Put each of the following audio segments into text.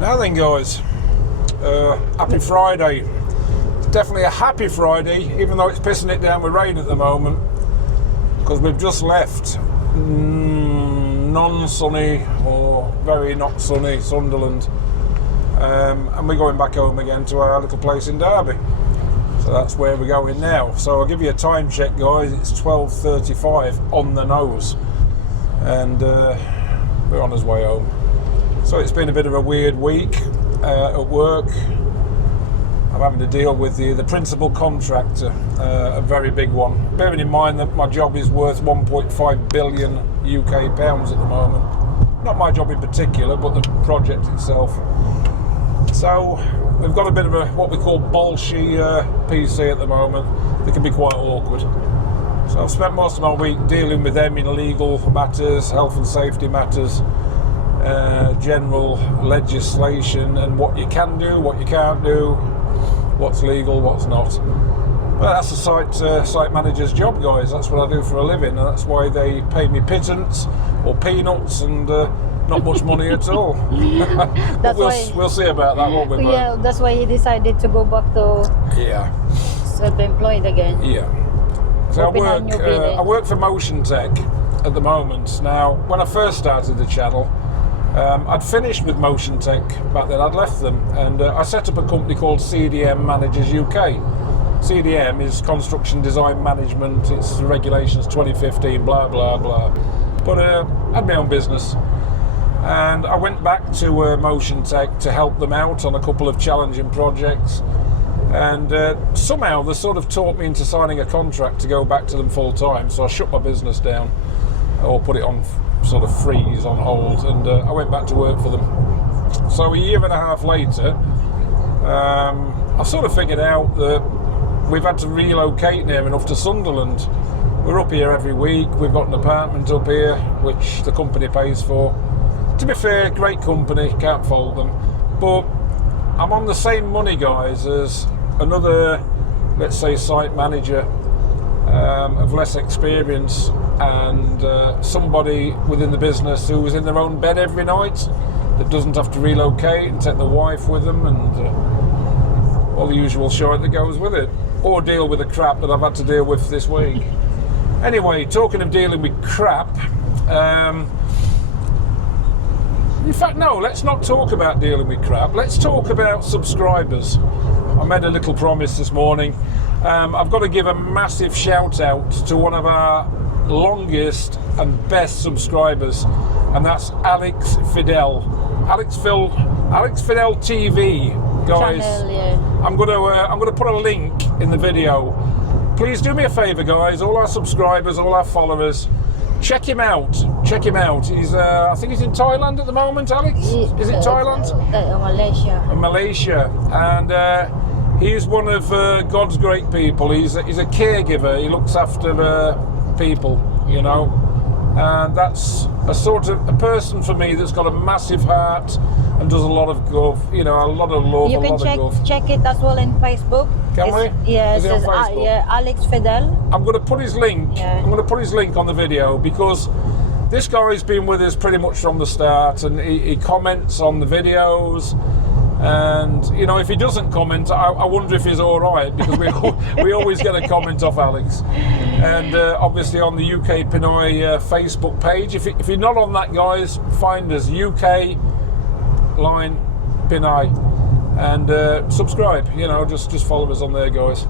Now then, guys, happy Friday. It's definitely a happy Friday, even though it's pissing it down with rain at the moment, because we've just left non-sunny or very not sunny Sunderland, and we're going back home again to our little place in Derby. So that's where we're going now. So I'll give you a time check, guys. It's 12:35 on the nose, and we're on his way home. So it's been a bit of a weird week at work. I'm having to deal with the principal contractor, a very big one. Bearing in mind that my job is worth 1.5 billion UK pounds at the moment. Not my job in particular, but the project itself. So we've got a bit of a what we call bolshy PC at the moment. They can be quite awkward. So I've spent most of my week dealing with them in legal matters, health and safety matters, general legislation, and what you can do, what you can't do, what's legal, what's not. But that's a site manager's job, guys. That's what I do for a living, and that's why they pay me pittance or peanuts and not much money at all. That's we'll see about that, won't we? Yeah, that's why he decided to go back to self-employed again. Yeah. So I work for Motion Tech at the moment. Now, when I first started the channel, I'd finished with Motion Tech back then. I'd left them, and I set up a company called CDM Managers UK. CDM is Construction Design Management. It's the regulations 2015, blah blah blah. But I had my own business, and I went back to Motion Tech to help them out on a couple of challenging projects. And somehow they sort of talked me into signing a contract to go back to them full time. So I shut my business down, or put it on sort of freeze, on hold, and I went back to work for them. So a year and a half later, I sort of figured out that we've had to relocate near enough to Sunderland. We're up here every week. We've got an apartment up here, which the company pays for. To be fair, great company, can't fault them. But I'm on the same money, guys, as another, let's say, site manager of less experience, and somebody within the business who was in their own bed every night, that doesn't have to relocate and take the wife with them, and all the usual shit that goes with it, or deal with the crap that I've had to deal with this week. Anyway, talking of dealing with crap, in fact, no, let's not talk about dealing with crap. Let's talk about subscribers. I made a little promise this morning. I've got to give a massive shout out to one of our longest and best subscribers, and that's Alex Fidel. Alex Fidel TV, guys. Channel, yeah. I'm gonna put a link in the video. Please do me a favour, guys. All our subscribers, all our followers, check him out. Check him out. He's I think he's in Thailand at the moment. Alex, is it Thailand? Malaysia. Malaysia, and he's one of God's great people. He's a caregiver. He looks after people, you know, and that's a sort of a person for me that's got a massive heart and does a lot of good, you know, a lot of love, you can check it as well in Facebook. Can we? Yeah, is it on Facebook? Yeah, Alex Fidel. I'm going to put his link. Yeah. I'm going to put his link on the video, because this guy's been with us pretty much from the start, and he comments on the videos. And you know, if he doesn't comment, I wonder if he's all right, because we always get a comment off Alex. And obviously on the UK-PINAY Facebook page, if you're not on that, guys, find us, UK-PINAY, and subscribe. You know, just follow us on there, guys.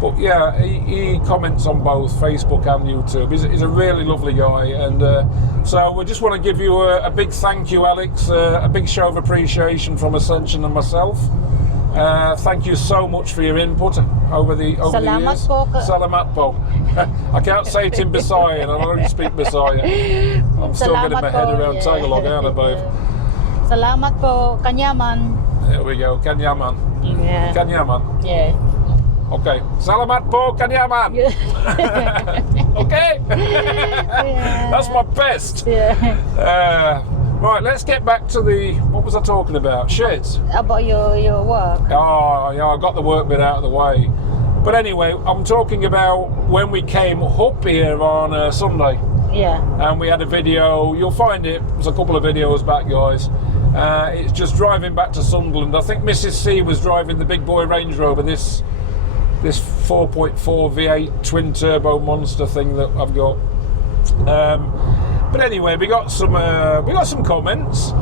But yeah, he comments on both Facebook and YouTube. He's a really lovely guy, and so we just want to give you a big thank you, Alex, a big show of appreciation from Ascension and myself. Thank you so much for your input over the years. Salamat po. I can't say it in Bisayan, I don't speak Bisayan. I'm still getting my head around Tagalog, aren't I, babe? Salamat po, Kanyaman. There we go, Kanyaman. Yeah. Kanyaman. Yeah. Okay, salamat po, Kanyaman. Okay, Yeah. That's my best. Yeah. Right, let's get back to what was I talking about? Shit. About your work. Oh, yeah, I got the work bit out of the way. But anyway, I'm talking about when we came up here on Sunday. Yeah. And we had a video, you'll find it, there's a couple of videos back, guys. It's just driving back to Sunderland. I think Mrs. C was driving the big boy Range Rover, this 4.4 V8 twin turbo monster thing that I've got. But anyway, we got some comments.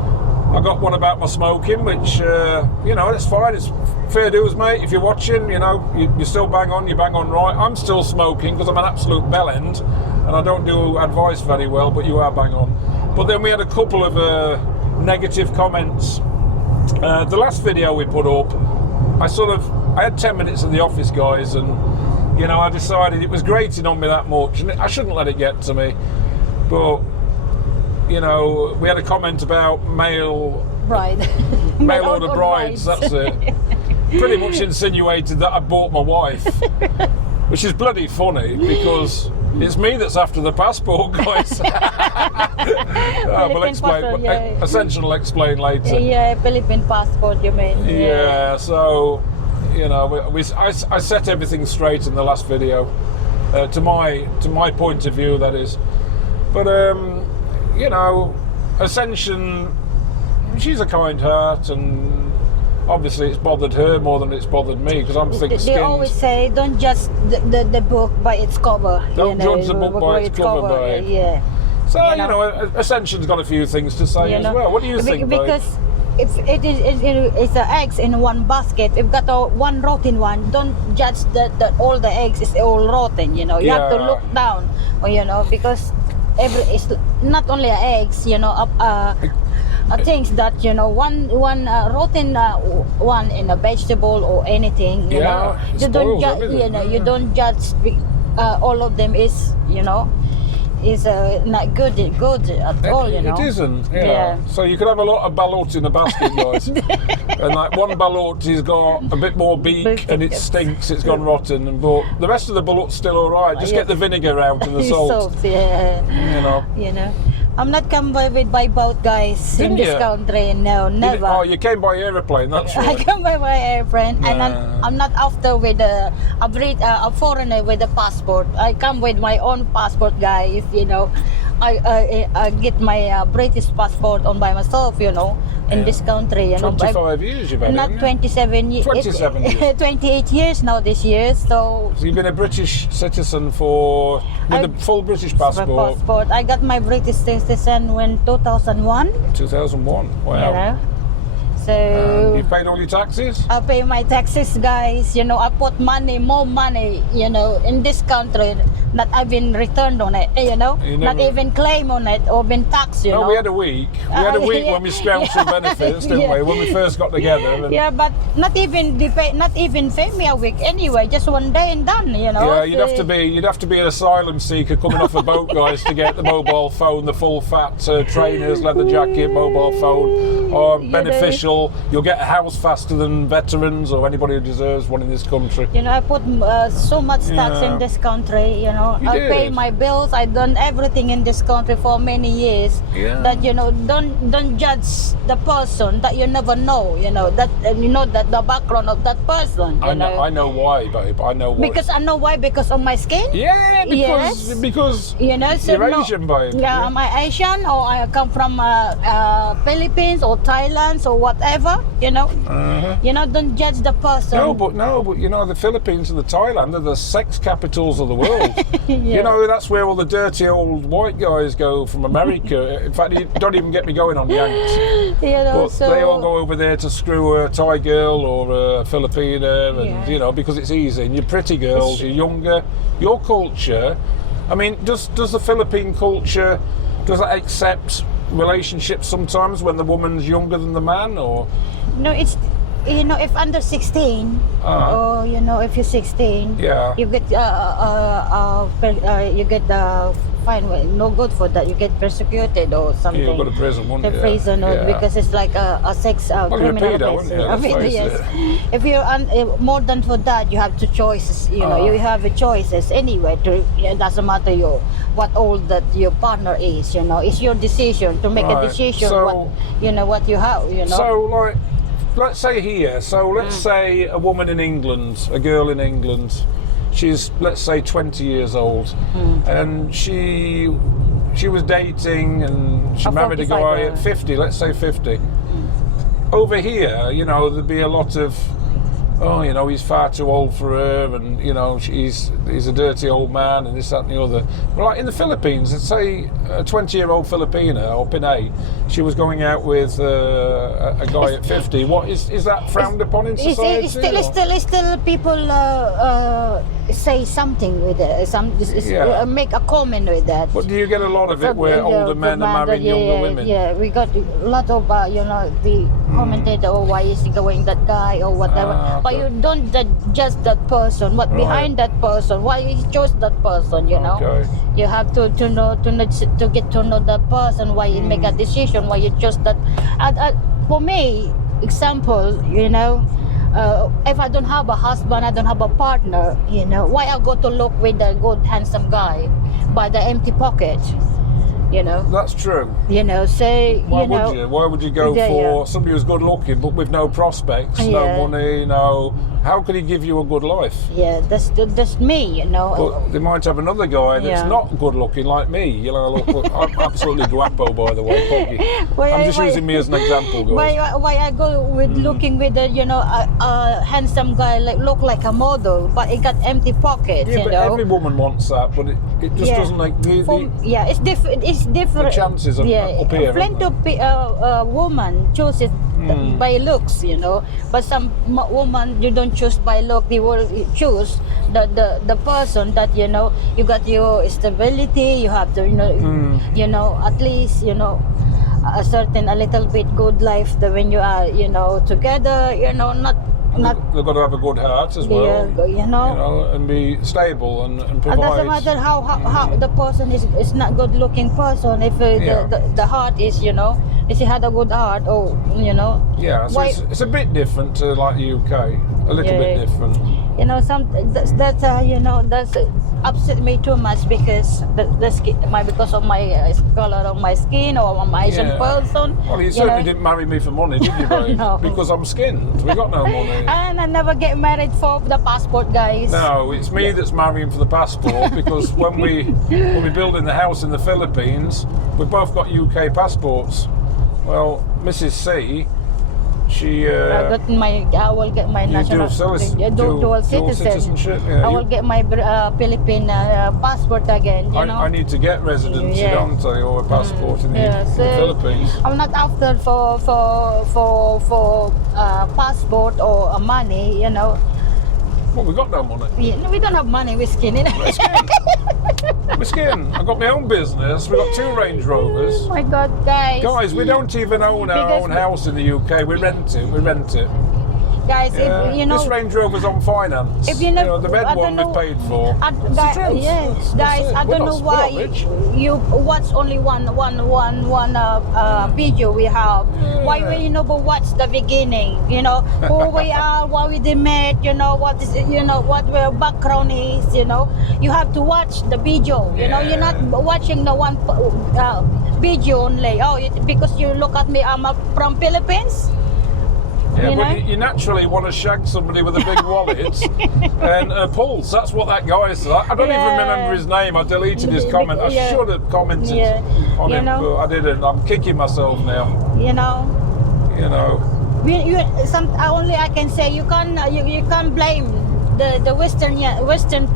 I got one about my smoking, which you know, it's fine. It's fair dues, mate. If you're watching, you know, you still bang on. You bang on right. I'm still smoking because I'm an absolute bellend, and I don't do advice very well. But you are bang on. But then we had a couple of negative comments. The last video we put up, I had 10 minutes in the office, guys, and you know, I decided it was grating on me that much, and I shouldn't let it get to me. But you know, we had a comment about mail order brides. That's it. Pretty much insinuated that I bought my wife, which is bloody funny because it's me that's after the passport, guys. We'll explain. Essential will explain later. Yeah, Philippine passport, you mean? Yeah. So, you know, I set everything straight in the last video, to my point of view, that is. But you know, Ascension, she's a kind heart, and obviously it's bothered her more than it's bothered me because I'm thick-skinned. They always say, don't judge the book by its cover. Don't judge the book by its cover, babe. Yeah. So, you know, Ascension's got a few things to say as well. What do you think, because if it's the eggs in one basket, if got one rotten one, don't judge that all the eggs is all rotten, you know. You have to look down, you know, because it's not only eggs, you know, things that, you know, one rotten one in a vegetable or anything, you know, you don't judge, you know, you don't judge all of them is, you know, is not good at all, you know. It isn't. Yeah. So you could have a lot of ballots in a basket, guys, and like one ballot has got a bit more beak and it stinks. It's gone rotten, but the rest of the ballot's still all right. Just get the vinegar out and the salt. You know. I'm not come by boat, guys, in this country. No, never. You came by aeroplane, that's right. I came by airplane, and I'm not after with a foreigner with a passport. I come with my own passport, guys. You know, I get my British passport on by myself. You know, in this country. You 25 years you've had it. Not 27 years. 27 years. 28 years now this year. So you've been a British citizen with a full British passport. I got my British citizen when 2001. 2001. Wow. You know? So you paid all your taxes? I pay my taxes, guys. You know, I put more money, you know, in this country. Not even returned on it, you know. Not even claim on it or been taxed, you know. We had a week. We had a week when we scrounged some benefits, didn't we? When we first got together. Yeah, but not even pay me a week anyway. Just one day and done, you know. Yeah, you'd have to be an asylum seeker coming off a boat, guys, to get the mobile phone, the full fat trainers, leather jacket, mobile phone, or beneficial. You'll get a house faster than veterans or anybody who deserves one in this country. You know, I put so much tax in this country, you know. I pay my bills. I done everything in this country for many years. Yeah. That, you know, don't judge the person that you never know, you know, that you know that the background of that person. I know why, babe. I know why. Because I know why, because of my skin? Yeah, because you know, so you're Asian, babe. Yeah, am I Asian or I come from Philippines or Thailand or whatever, you know? You know, don't judge the person. No, but you know, the Philippines and the Thailand are the sex capitals of the world. You know, that's where all the dirty old white guys go from America. In fact, you don't even get me going on Yanks. You know, but they all go over there to screw a Thai girl or a Filipina, and you know, because it's easy. And you're pretty girls, you're younger. Your culture, I mean, does the Philippine culture, does that accept relationships sometimes when the woman's younger than the man, or? No, it's, you know, if under 16, or you know, if you're 16, you get fine. Well, no good for that. You get persecuted or something. You go to prison, won't you? Prison, because it's like a sex criminal offense. Yes. If you're more than for that, you have two choices. You know, you have choices anyway. It doesn't matter what old that your partner is. You know, it's your decision to make a decision. So, what you have. You know. So like. Let's say here, let's say a woman in England, a girl in England, she's, let's say, 20 years old, and she she was dating and she married a 45, guy at 50, let's say 50. Over here, you know, there'd be a lot of, oh, you know, he's far too old for her, and you know, he's a dirty old man, and this, that, and the other. But like in the Philippines, let's say a 20-year-old Filipina or Pinay, she was going out with a guy at 50. What is that frowned upon in society? It's still people say something with it. Make a comment with that. But do you get a lot of it where older men are marrying younger women? Yeah, we got a lot of you know, the commentator, or why is he going that guy or whatever. But you don't judge that person. What behind that person? Why he chose that person? You know, you have to get to know that person. Why you make a decision? Why you chose that? For me, example, you know. If I don't have a husband, I don't have a partner, you know, why I go to look with a good, handsome guy by the empty pocket, you know? That's true. You know, say, Why would you go for somebody who's good looking but with no prospects, no money, no... How could he give you a good life? Yeah, that's me, you know. But they might have another guy that's not good looking like me. You know, look, I'm absolutely guapo, by the way, Poggy. I'm just using me as an example, guys. Why I go with looking with a, you know, a handsome guy, like look like a model, but he got empty pockets, yeah, you but know. every woman wants that, but it just doesn't like it's different. It's different. The chances are up here. Plenty of woman chooses by looks, you know, but some woman you don't choose by look. They will choose the person that, you know, you got your stability. You have to, you know, at least, you know, a little bit good life. That when you are, you know, together, you know, not. They've got to have a good heart as well, you know, and be stable and provide. It doesn't matter how the person is not good looking person. If the heart is, you know, if he had a good heart, or you know. Yeah, so it's a bit different to like the UK, a little bit different. You know, you know, that's upset me too much because because of my color of my skin, or I'm Asian person. Well, you certainly didn't marry me for money, did you, babe? No. Because I'm skinned. We got no money. And I never get married for the passport, guys. No, it's me that's marrying for the passport, because when we building the house in the Philippines, we both got UK passports. Well, Mrs. C, she I will get my national dual citizenship. I will get my Philippine passport again. You know? I need to get residency, don't I, or a passport in the Philippines. I'm not after for passport or money, you know. Well, we got no money. Yeah, we don't have money. We're skinny. We're skin. I got my own business. We got 2 Range Rovers. Oh my God, guys! Guys, we don't even own our own house in the UK. We rent it. Guys, if you know, this Range Rover's on finance. If you know, the red one we paid for. Yes, guys, I don't know why you watch only one video we have. Why will you never watch the beginning? You know who we are, why we met. You know what is, you know what our background is. You know you have to watch the video. You know you're not watching the one video only. Oh, because you look at me, I'm from Philippines. Yeah, but you naturally want to shag somebody with a big wallet and a pulse. That's what that guy said. I don't even remember his name. I deleted his comment. I should have commented on him, but I didn't. I'm kicking myself now. You know. Only I can say you can't blame the Western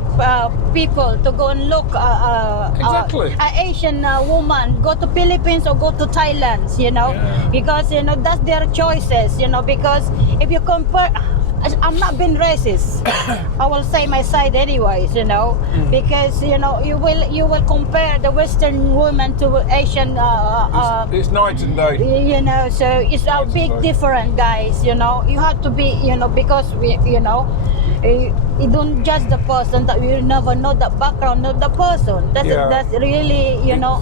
people to go and look exactly. an Asian woman go to Philippines or go to Thailand, you know, because you know that's their choices, you know. Because if you compare, I'm not being racist. I will say my side anyways, you know, because you know you will compare the Western woman to Asian. It's night and day. You know, so it's a big difference, guys. You know, you have to be, you know, because you don't judge the person that you never know the background of the person. That's really, you know.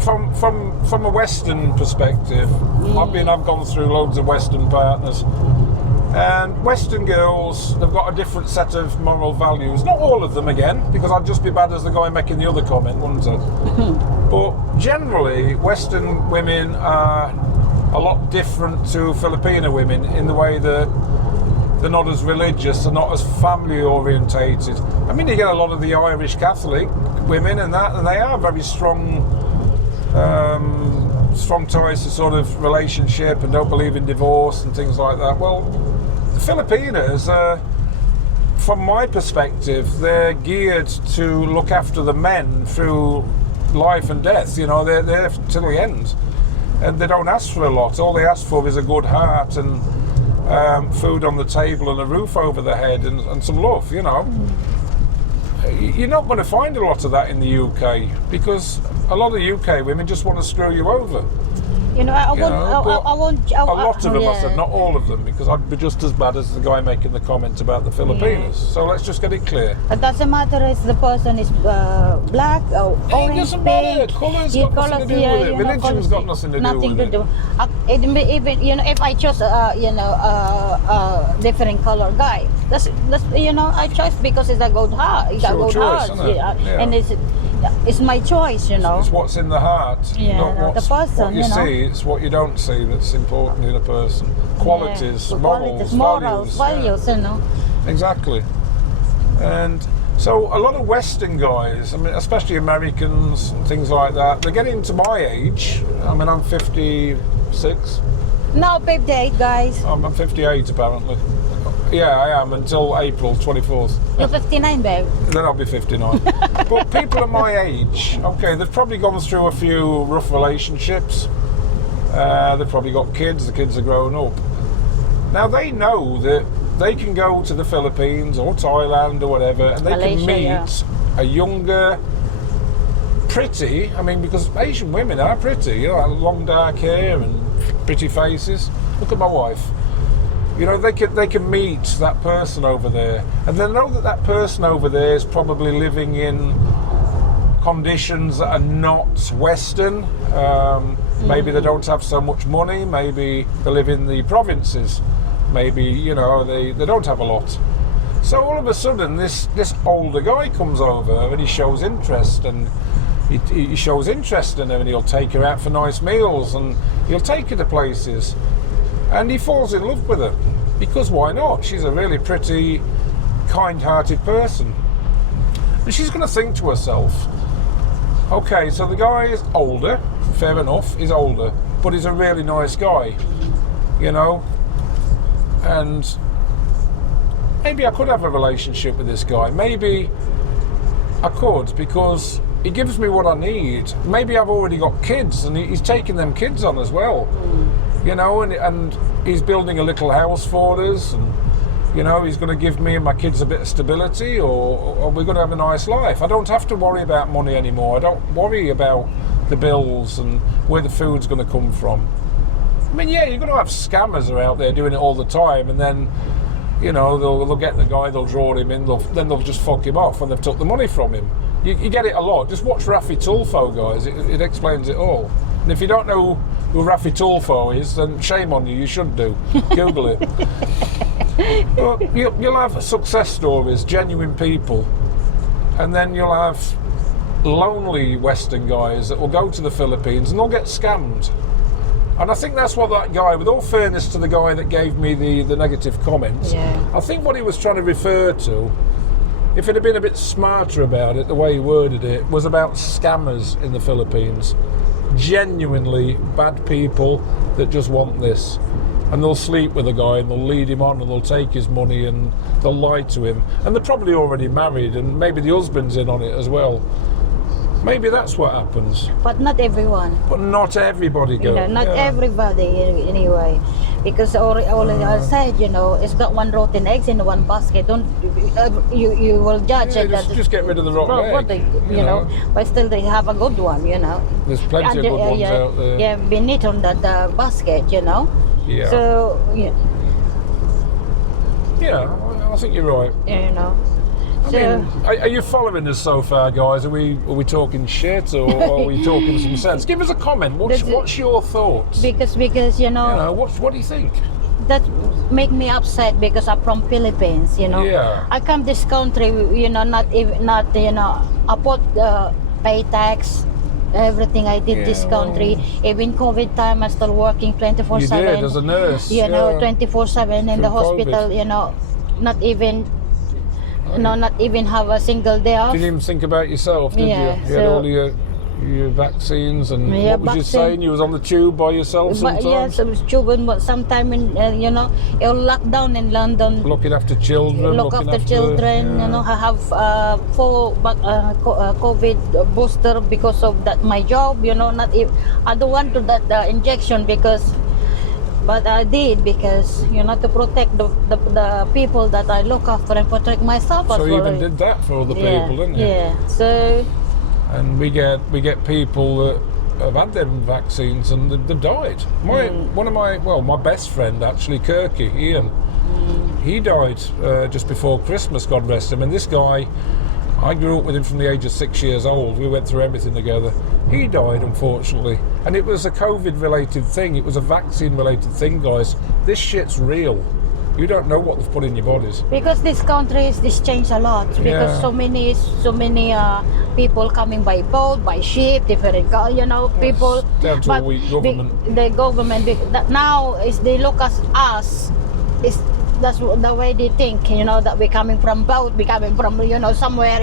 From a Western perspective, I've gone through loads of Western partners, and Western girls, they've got a different set of moral values. Not all of them, again, because I'd just be bad as the guy making the other comment, wouldn't I? But generally, Western women are a lot different to Filipino women in the way that they're not as religious, they're not as family orientated. I mean, you get a lot of the Irish Catholic women and they are very strong strong ties to sort of relationship and don't believe in divorce and things like that. Well, the Filipinas, from my perspective, they're geared to look after the men through life and death. You know, they're there till the end, and they don't ask for a lot. All they ask for is a good heart and food on the table and a roof over their head and some love. You know, you're not going to find a lot of that in the UK, because a lot of UK women just want to screw you over. You know, I won't. A lot of them, I said, not all of them, because I'd be just as bad as the guy making the comment about the Filipinas. So let's just get it clear. It doesn't matter if the person is black or orange, it doesn't matter. pink. Colour's got nothing to do with it. Religion's got nothing to do with it. Even, you know, if I chose different color guy, that's you know, I chose because it's a good heart. It's a good heart, and it's my choice, you know. It's what's in the heart, not the person, what you see. It's what you don't see that's important in a person. Qualities, morals, values, you know. Exactly. And so a lot of Western guys, I mean, especially Americans and things like that, they're getting to my age. I mean, I'm 56. No, 58, guys. I'm 58 apparently. Yeah, I am until April 24th. You're 59, babe. Then I'll be 59. But people at my age, okay, they've probably gone through a few rough relationships. They've probably got kids, the kids are growing up. Now they know that they can go to the Philippines or Thailand or whatever, and they can meet a younger, pretty, I mean, because Asian women are pretty, you know, long dark hair and pretty faces. Look at my wife. You know, they can meet that person over there, and they know that that person over there is probably living in conditions that are not Western. Maybe they don't have so much money. Maybe they live in the provinces. Maybe, you know, they don't have a lot. So all of a sudden, this older guy comes over and he shows interest, and he shows interest in her, and he'll take her out for nice meals, and he'll take her to places. And he falls in love with her, because why not? She's a really pretty, kind-hearted person. And she's going to think to herself, okay, so the guy is older, fair enough, he's older, but he's a really nice guy, you know? And maybe I could have a relationship with this guy. Maybe I could, because he gives me what I need. Maybe I've already got kids, and he's taking them kids on as well. You know, and he's building a little house for us, and you know, he's going to give me and my kids a bit of stability, or we're going to have a nice life. I don't have to worry about money anymore. I don't worry about the bills and where the food's going to come from. I mean, yeah, you're going to have scammers are out there doing it all the time, and then, you know, they'll get the guy, they'll draw him in, then they'll just fuck him off when they've took the money from him. You get it a lot. Just watch Rafi Tulfo, guys. It explains it all. And if you don't know who Rafi Tulfo is, then shame on you. You should do. Google it. But you'll have success stories, genuine people, and then you'll have lonely Western guys that will go to the Philippines and they'll get scammed. And I think that's what that guy, with all fairness to the guy that gave me the negative comments, I think what he was trying to refer to, if it had been a bit smarter about it, the way he worded it, was about scammers in the Philippines. Genuinely bad people that just want this. And they'll sleep with a guy and they'll lead him on and they'll take his money and they'll lie to him. And they're probably already married, and maybe the husband's in on it as well. Maybe that's what happens. But not everyone. But not everybody goes. You know, not everybody anyway. Because all I said, you know, it's got one rotten eggs in one basket. Don't you will judge it. Just get rid of the rotten egg. You know, but still they have a good one. You know. There's plenty of good ones out there. Yeah, beneath on the basket. You know. Yeah. So yeah. Yeah, I think you're right. You know. I mean, are you following us so far, guys? Are we talking shit, or are we talking some sense? Give us a comment. What's your thoughts? Because you know what do you think? That make me upset, because I'm from Philippines. You know. Yeah. I come this country. You know, not you know. I put pay tax. Everything I did this country. Even COVID time, I'm still working 24/7. You did as a nurse. You know, 24/7 in the hospital. COVID. You know, not even have a single day off. Didn't even think about yourself, did you? You had all your your vaccines, and Yeah, what was you vaccine. saying? You was on the tube by yourself sometimes? But yes, I was children, but sometime in you're locked down in London. Looking after children. Look looking after children. yeah. I have 4 COVID booster because of that my job. Not if I don't want to that injection because. But I did because to protect the people that I look after and protect myself as So well. you even did that for other people, didn't you? Yeah. So. And we get people that have had them vaccines and they've died. My best friend actually, Kirky, Ian, he died just before Christmas, God rest him. And this guy, I grew up with him from the age of 6 years old. We went through everything together. He died, unfortunately. And it was a COVID-related thing. It was a vaccine-related thing, guys. This shit's real. You don't know what they've put in your bodies. Because this country this changed a lot. Because Yeah. so many people coming by boat, by ship, different people. Down to a weak government. The government now is they look at us. That's the way they think. That we're coming from boat, we're coming from somewhere.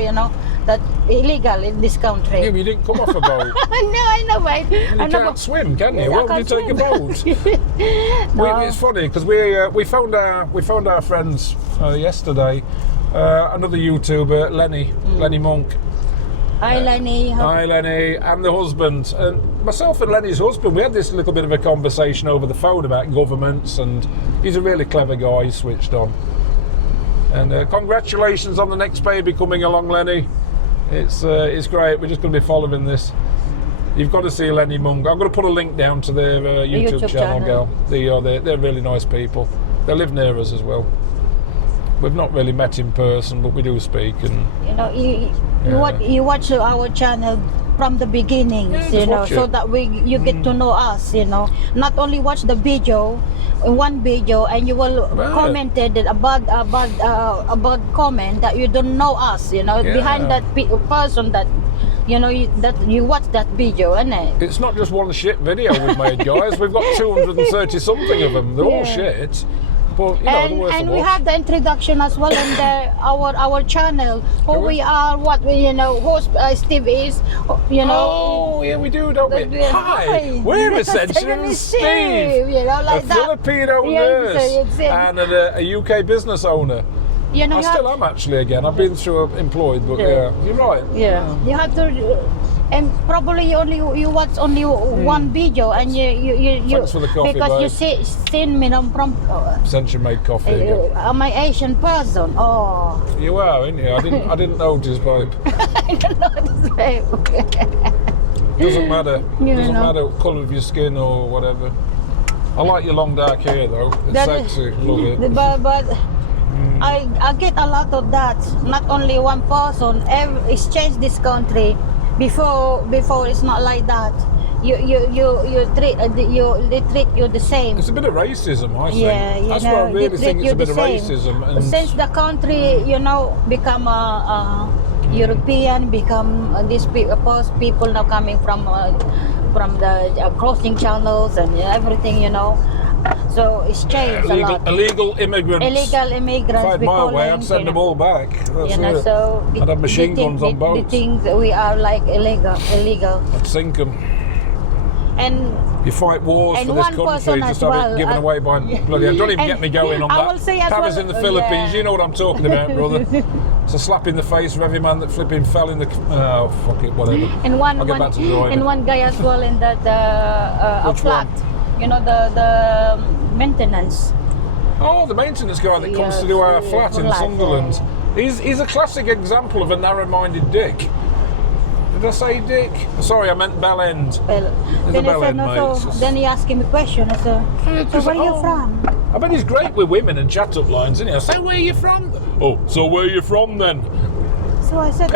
That illegal in this country. Yeah, but you didn't come off a boat. No, I know, mate. You can't swim, can you? I Why would you can't take a swim. boat? It's funny because we found our friends yesterday. Another YouTuber, Lenny Monk. Hi, Lenny. Hi, Lenny, and the husband. And myself and Lenny's husband, we had this little bit of a conversation over the phone about governments, and he's a really clever guy. He's switched on. And congratulations on the next baby coming along, Lenny. It's great. We're just going to be following this. You've got to see Lenny Monk. I'm going to put a link down to their YouTube channel, girl. They're really nice people. They live near us as well. We've not really met in person, but we do speak. And you watch our channel from the beginnings, so that you get to know us, Not only watch the video, one video, and you will commented about comment that you don't know us, behind that person that that you watch that video, isn't it? It's not just one shit video we've made, guys. We've got 230 something of them. They're all shit. But and we have the introduction as well in our channel, who we are, what we who Steve is, Oh yeah, we do, don't we? Hi, we're essentially Steve, like a that. Filipino nurse and a UK business owner. I still am actually again. I've been through employed, but yeah, you're right. Yeah, you have to. And probably you watch only one video, and you Thanks for the coffee, because babe. you seen me from Century made coffee again. I'm an Asian person. Oh, You are, ain't you? I didn't notice, babe. I don't know this. Doesn't matter. Doesn't know. matter the colour of your skin or whatever. I like your long dark hair though. It's That sexy. Love it. But I get a lot of that. Not only one person. It's changed this country. Before it's not like that. They treat you the same. It's a bit of racism, I think. Yeah, That's why I really think it's a bit of racism. And since the country, become European, become these people now coming from the crossing channels and everything, So it's changed a lot. Illegal immigrants. Illegal immigrants. If I had my way, I'd send them all back. That's it. So I'd have machine guns on boats. They think that we are like illegal. I'd sink them. And you fight wars and for this one country, person just as have well, it given away by bloody hell. Don't even get me going on I that. will say as Paris well, in the Philippines, yeah. you know what I'm talking about, brother. It's a slap in the face for every man that flipping fell in the... Oh, fuck it, whatever. And I'll get back to driving. and one guy as well in that a Which flat. one? The maintenance. Oh, the maintenance guy that comes to do our flat in Sunderland. He's a classic example of a narrow-minded dick. Did I say dick? Sorry, I meant bell end. Well, then, bell end, then he asked him a question. I said, so where are you from? I bet he's great with women and chat-up lines, isn't he? I say, where are you from? Oh, so where are you from then? So I said,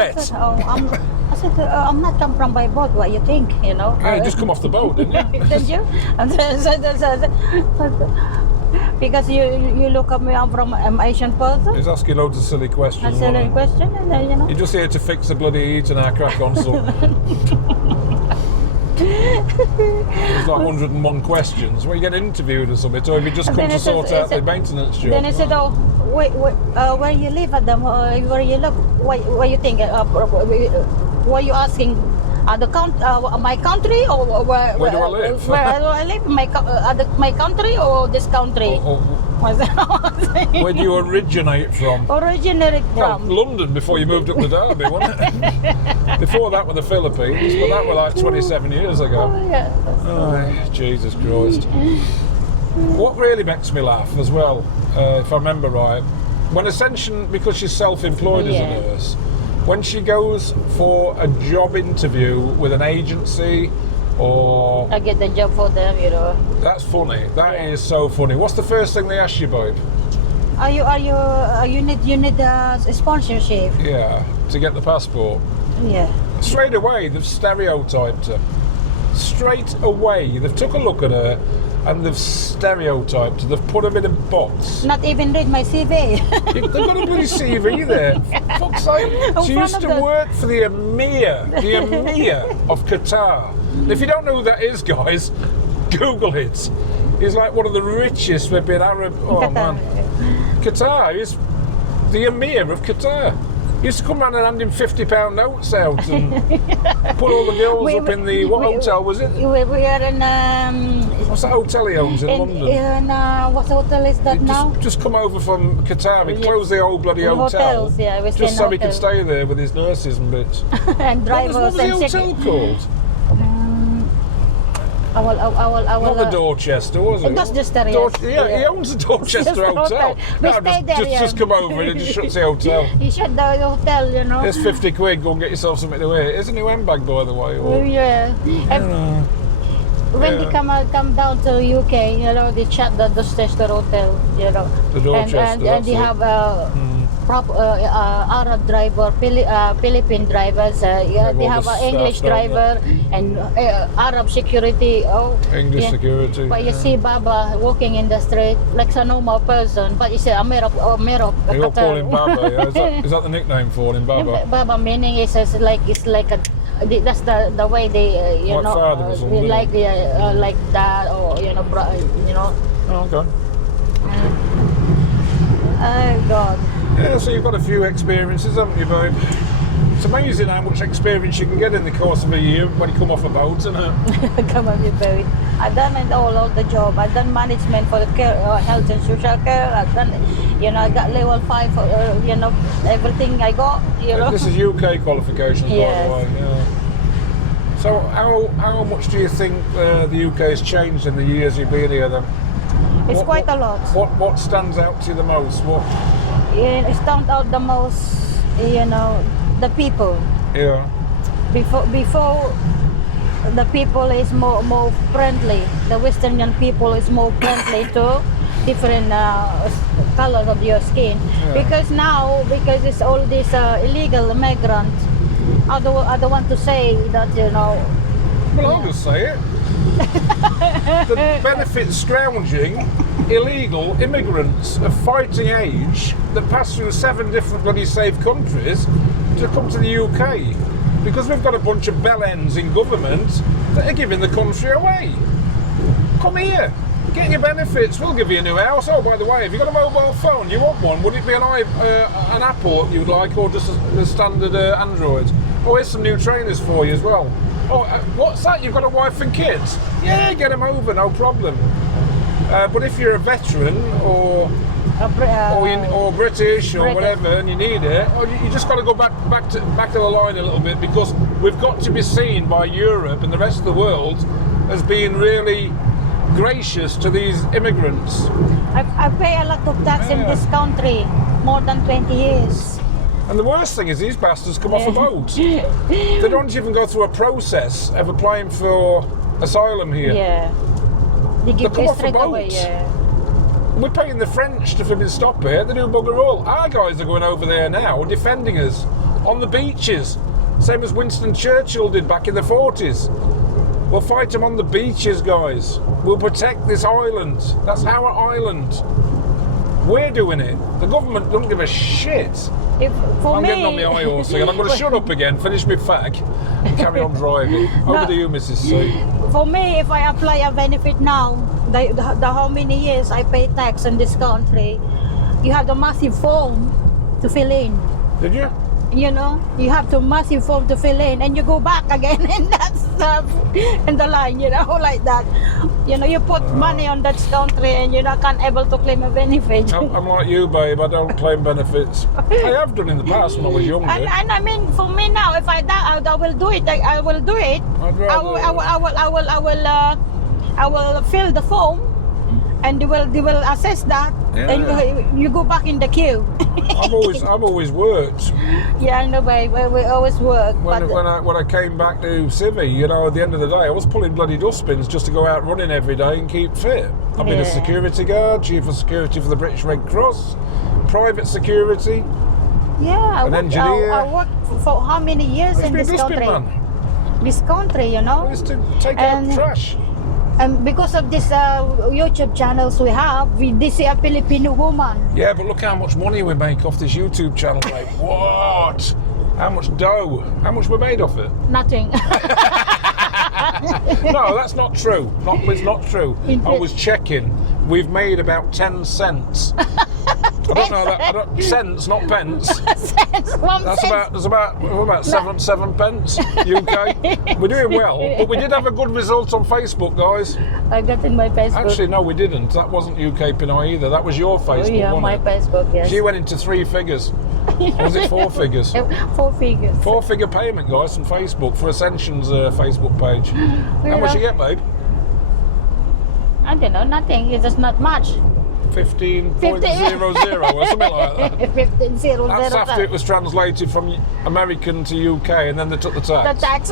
I'm not come from by boat. What you think? Yeah, you just come off the boat, didn't you? Didn't you? And because you look at me, I'm from an Asian person. He's asking loads of silly questions. A silly question, and then You're just here to fix the bloody heat and our crack on something. There's like 101 questions. Well, you get interviewed or something, or if you just come to sort out the maintenance job. Then I said, oh, where you live at them? Where you live? What you think? Why are you asking My country or where do I live? Where do I live? My country or this country? Where do you originate from? Originate Well, from London before you moved up to Derby, wasn't it? Before that were the Philippines, but that were like 27 years ago. Oh, yeah. Oh, Jesus Christ. What really makes me laugh as well, if I remember right, when Ascension, because she's self-employed as a nurse, when she goes for a job interview with an agency or... I get the job for them, you know. That's funny. That is so funny. What's the first thing they ask you, babe? You need a sponsorship? Yeah, to get the passport. Yeah. Straight away, they've stereotyped her. Straight away, they've took a look at her and they've stereotyped her. They've put her in a box. Not even read my CV. They've got a bloody CV there. Fuck's sake. She used to work for the Emir of Qatar. And if you don't know who that is, guys, Google it. He's like one of the richest flipping Arab. Oh Qatar. Man, Qatar is the Emir of Qatar. He used to come round and hand him £50 notes out and put all the girls up in the hotel was it? We are in What's that hotel he owns in London? What hotel is that now? Just come over from Qatar. He closed the old bloody hotel. Hotels, yeah, we stay just in so he could hotels. stay there with his nurses and bits. And drivers What was the and hotel called? I will, Not the Dorchester, was it? That's just there, yes. He owns the Dorchester Hotel. We stayed there, just come over and it just shuts the hotel. He shut the hotel, you know. Here's 50 quid, go and get yourself something to eat. It's a new handbag, by the way. Oh, yeah. When they come down to UK, you know, they shut the Dorchester Hotel, you know. The Dorchester, and they have Arab driver, Philippine drivers. They have an English driver and Arab security. English security. But you see Baba walking in the street like a normal person, but you say Amir of You'll call him Baba, yeah? Is that the nickname for him, Baba? Baba meaning is like that's the way they like father or something, like that or you know. Oh, okay. Oh God. Yeah, so you've got a few experiences, haven't you, babe? It's amazing how much experience you can get in the course of a year when you come off a boat, isn't it? Come on, you babe. I've done it all the job. I've done management for the care, health and social care. I've done, I got level 5, everything I got, This is UK qualifications, yes. By the way, yeah. So how much do you think the UK has changed in the years you've been here then? It's quite a lot. What stands out to you the most? It stands out the most, the people. Yeah. Before the people is more friendly. The Western young people is more friendly to different colors of your skin. Yeah. Because it's all these illegal migrants. I don't want to say that, Well, I'll just say it. The benefit scrounging illegal immigrants of fighting age that pass through 7 different bloody safe countries to come to the UK because we've got a bunch of bellends in government that are giving the country away. Come here, get your benefits, we'll give you a new house. Oh, by the way, have you got a mobile phone? You want one? Would it be an Apple you'd like or just the standard Android? Oh, here's some new trainers for you as well. Oh, what's that? You've got a wife and kids? Yeah, get them over, no problem. But if you're a veteran or British or whatever, and you need it, you just got to go back to the line a little bit because we've got to be seen by Europe and the rest of the world as being really gracious to these immigrants. I pay a lot of tax in this country, more than 20 years. And the worst thing is these bastards come off a boat. They don't even go through a process of applying for asylum here. Yeah. They give come you off a straight boat. away, yeah. We're paying the French to flipping stop here. They do bugger all. Our guys are going over there now, defending us on the beaches, same as Winston Churchill did back in the 40s. We'll fight them on the beaches, guys. We'll protect this island. That's our island. We're doing it. The government don't give a shit. I'm getting on my high horse again. I'm going to shut up again, finish my fag, and carry on driving. Over to you, Mrs. C. For me, if I apply a benefit now, the how many years I pay tax in this country, you have the massive form to fill in. Did you? you know, you have to massive form to fill in, and you go back again, and that's in the line, you know, like that. You know, you put money on that country, and you're not able to claim a benefit. I'm like you, babe. I don't claim benefits. I have done in the past when I was younger. And I mean, for me now, if I die, I will do it. I will do it. I will fill the form, and they will assess that, and you go back in the queue. I've always worked. Yeah, I know, babe. We always work. When I came back to Civvy, you know, at the end of the day, I was pulling bloody dustbins just to go out running every day and keep fit. I've been a security guard, chief of security for the British Red Cross, private security. Yeah, an engineer. I worked for how many years in this country? Man. This country, you know. I used to take out trash. And because of this YouTube channels we have, they see a Filipino woman. Yeah, but look how much money we make off this YouTube channel, mate. What? How much dough? How much we made off it? Nothing. No, that's not true. It's not true. I was checking. We've made about 10 cents. I don't know that. Cents, not pence. Cents, That's about 7 pence UK. We're doing well, but we did have a good result on Facebook, guys. I got in my Facebook. Actually, no, we didn't. That wasn't UK-PINAY either. That was your Facebook. Yeah, wasn't my it? Facebook. Yes. She went into 3 figures. Or was it 4 figures? 4 figures. 4-figure payment, guys, from Facebook for Ascension's Facebook page. How much you get, babe? I don't know. Nothing. It's just not much. 15.00 or something like that. 15.00. That's after it was translated from American to UK, and then they took the tax. The tax.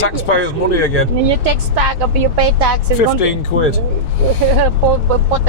Taxpayers' money again. You take tax, you pay tax. 15 quid. Put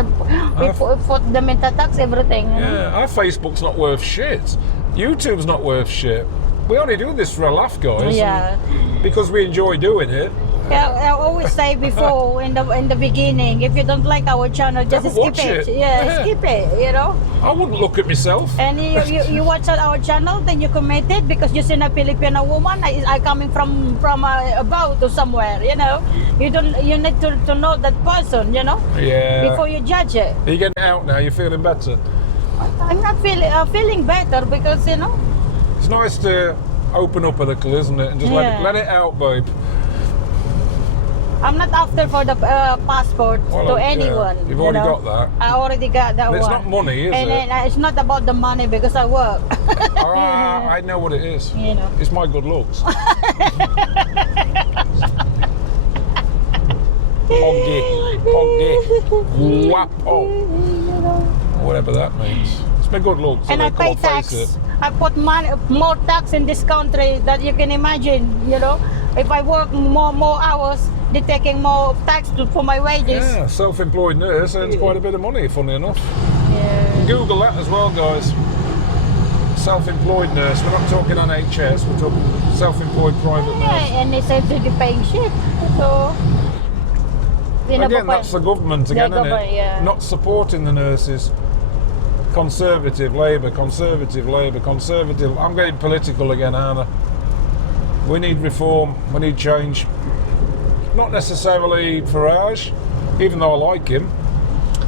them into tax, everything. Yeah, our Facebook's not worth shit. YouTube's not worth shit. We only do this for a laugh, guys. Yeah. Because we enjoy doing it. Yeah, I always say before in the beginning, if you don't like our channel, just skip it. Yeah, skip it. You know. I wouldn't look at myself. And you watch our channel, then you comment it because you see a Filipino woman. I coming from about to somewhere. You know, you need to know that person. You know. Yeah. Before you judge it. Are you getting out now? You're feeling better. I'm not feeling better because you know. It's nice to open up a little, isn't it? And just let it out, babe. I'm not after for the passport to anyone. Yeah. You've already got that. I already got that one. It's not money, is it? And it's not about the money because I work. I know what it is. You know. It's my good looks. Poggy, guapo, whatever that means. It's my good looks. And I pay tax. I put more tax in this country that you can imagine. You know, if I work more hours, they're taking more tax for my wages. Yeah, self-employed nurse earns quite a bit of money, funny enough. Yeah. Google that as well, guys. Self-employed nurse. We're not talking NHS. We're talking self-employed private nurse. Yeah, and they said they're paying shit. So. Again, that's the government again, isn't it? Yeah. Not supporting the nurses. Conservative Labour, Conservative Labour, Conservative. I'm getting political again, Anna. We need reform. We need change. Not necessarily Farage, even though I like him.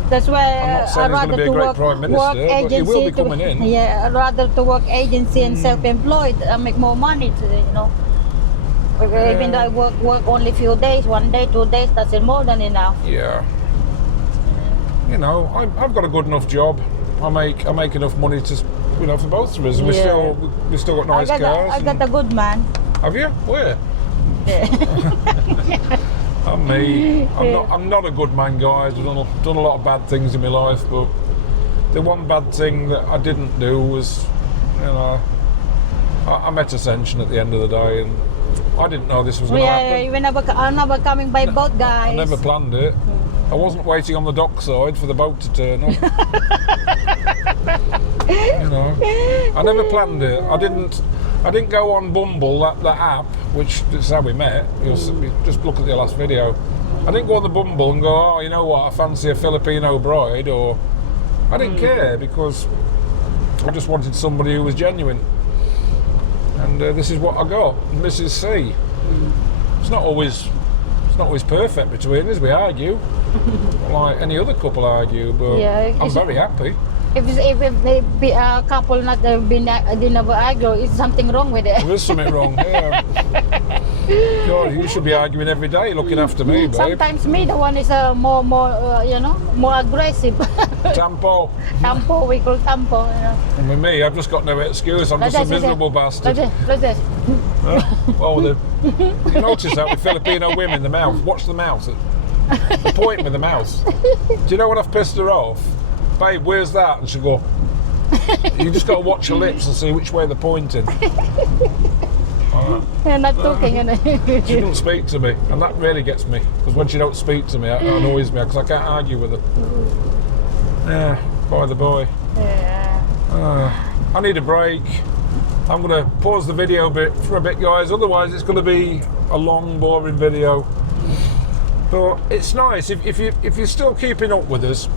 That's why I'm not saying he's going to be a great Prime Minister, but he will be coming in. Yeah, I'd rather to work agency and self-employed, make more money, you know. Even though I work only few days, 1 day, 2 days, that's more than enough. Yeah. You know, I've got a good enough job. I make enough money to, you know, for both of us. We still got nice cars. I got a good man. Have you? Where? Yeah. I'm me. I'm not a good man, guys. I've done a lot of bad things in my life, but the one bad thing that I didn't do was, you know, I met Ascension at the end of the day, and I didn't know this was going to happen. I'm never coming by boat, guys. I never planned it. I wasn't waiting on the dockside for the boat to turn up. You know, I never planned it. I didn't go on Bumble, that app, which is how we met. You just look at the last video. I didn't go on the Bumble and go, oh, you know what, I fancy a Filipino bride, or I didn't care because I just wanted somebody who was genuine. And this is what I got, Mrs. C. It's not always perfect between us. We argue, like any other couple argue, but I'm very happy. if they be a couple not been they never argue, is something wrong with it? There is something wrong. Yeah. God, you should be arguing every day, looking after me, babe. Sometimes me, the one is more you know, more aggressive. Tampo. Tampo, we call tampo. You know. And with me, I've just got no excuse. I'm just a miserable bastard. Like this. Oh, you notice that with Filipino women, the mouth. Watch the mouth. The point with the mouth. Do you know when I've pissed her off? Babe, where's that? And she'll go, you just got to watch her lips and see which way they're pointing. They're not talking. She doesn't speak to me, and that really gets me, because when she don't speak to me, it annoys me, because I can't argue with her. Yeah, by the boy. Yeah. I need a break. I'm going to pause the video for a bit, guys, otherwise it's going to be a long, boring video. But it's nice, if you're still keeping up with us,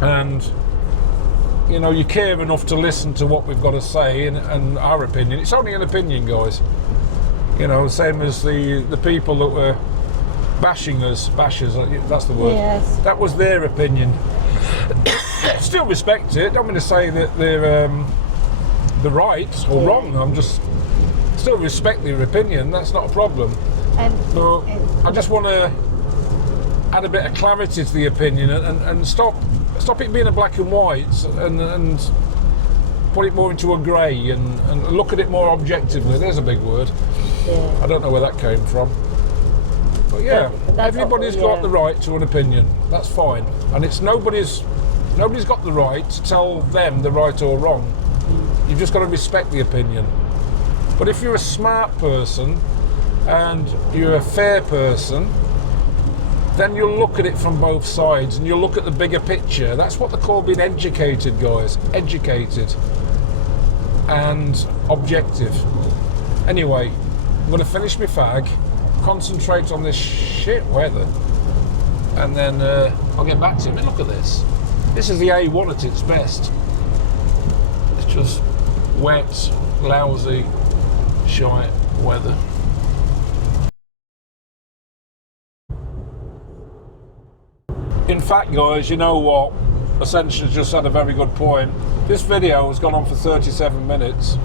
and you know you care enough to listen to what we've got to say and our opinion. It's only an opinion, guys. You know, same as the people that were bashing us, bashers, that's the word. Yes. That was their opinion. Still respect it. Don't mean to say that they're right or wrong. I'm just still respect their opinion. That's not a problem. But I just want to add a bit of clarity to the opinion and stop it being a black and white and put it more into a grey and look at it more objectively. There's a big word. Yeah. I don't know where that came from. But yeah, everybody's got the right to an opinion. That's fine. And it's nobody's got the right to tell them the right or wrong. You've just got to respect the opinion. But if you're a smart person and you're a fair person, then you'll look at it from both sides and you'll look at the bigger picture. That's what they call being educated, guys. Educated and objective. Anyway, I'm going to finish my fag, concentrate on this shit weather, and then I'll get back to you. I mean, look at this. This is the A1 at its best. It's just wet, lousy, shite weather. In fact, guys, you know what? Ascension's just had a very good point. This video has gone on for 37 minutes.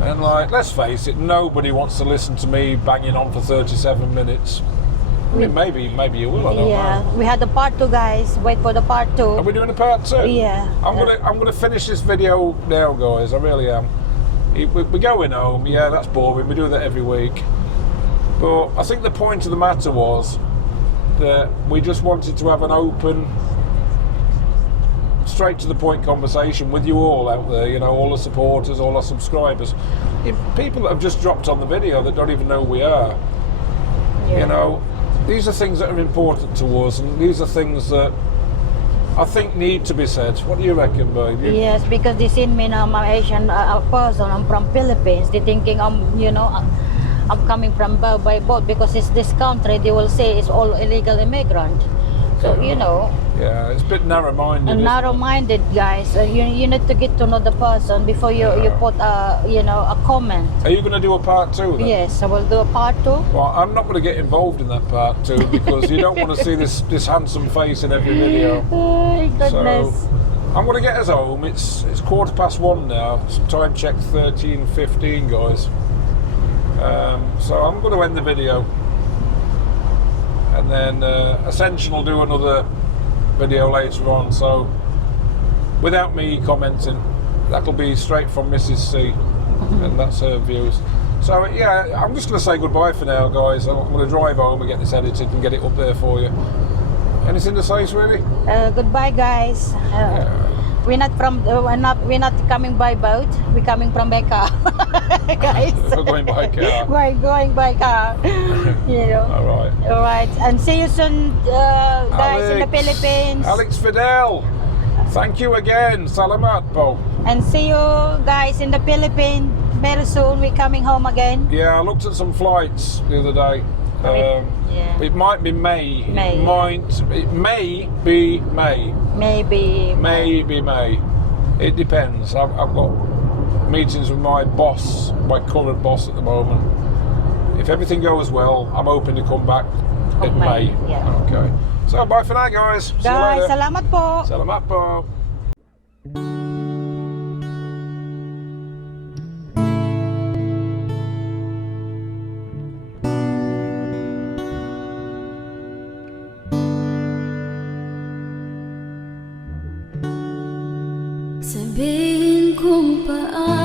And like, let's face it, nobody wants to listen to me banging on for 37 minutes. I mean, maybe you will, I don't know. We had the part 2, guys. Wait for the part 2. Are we doing a part 2? Yeah. I'm gonna finish this video now, guys. I really am. We're going home. Yeah, that's boring. We do that every week. But I think the point of the matter was that we just wanted to have an open, straight to the point conversation with you all out there, you know, all the supporters, all our subscribers, people that have just dropped on the video that don't even know who we are. Yeah. You know, these are things that are important to us, and these are things that I think need to be said. What do you reckon, babe? Yes, because they seen me now, I'm an Asian person, I'm from Philippines. They thinking I'm coming from by boat, because it's this country, they will say it's all illegal immigrant. So, you know. Yeah, it's a bit narrow-minded. Narrow-minded, guys. You need to get to know the person before you put a comment. Are you going to do a part 2 then? Yes, I will do a part 2. Well, I'm not going to get involved in that part 2 because you don't want to see this handsome face in every video. Oh, goodness. So, I'm going to get us home. It's 1:15 now. It's time check 13:15, guys. So I'm going to end the video, and then Ascension will do another video later on, so without me commenting, that'll be straight from Mrs. C, and that's her views. So yeah, I'm just going to say goodbye for now, guys. I'm going to drive home and get this edited and get it up there for you. Anything to say, sweetie? Goodbye, guys. We're not coming by boat. We're coming from by car, guys. We're going by car. We're going by car. You know. All right. And see you soon, guys, in the Philippines. Alex Fidel, thank you again. Salamat po. And see you guys in the Philippines very soon. We're coming home again. Yeah, I looked at some flights the other day. It might be May. It may be May. Maybe May. It depends. I've got meetings with my boss, my current boss at the moment. If everything goes well, I'm hoping to come back in May. Yeah. Okay. So bye for now, guys. See you later. Salamat po. Salamat po. Sabihin kung paano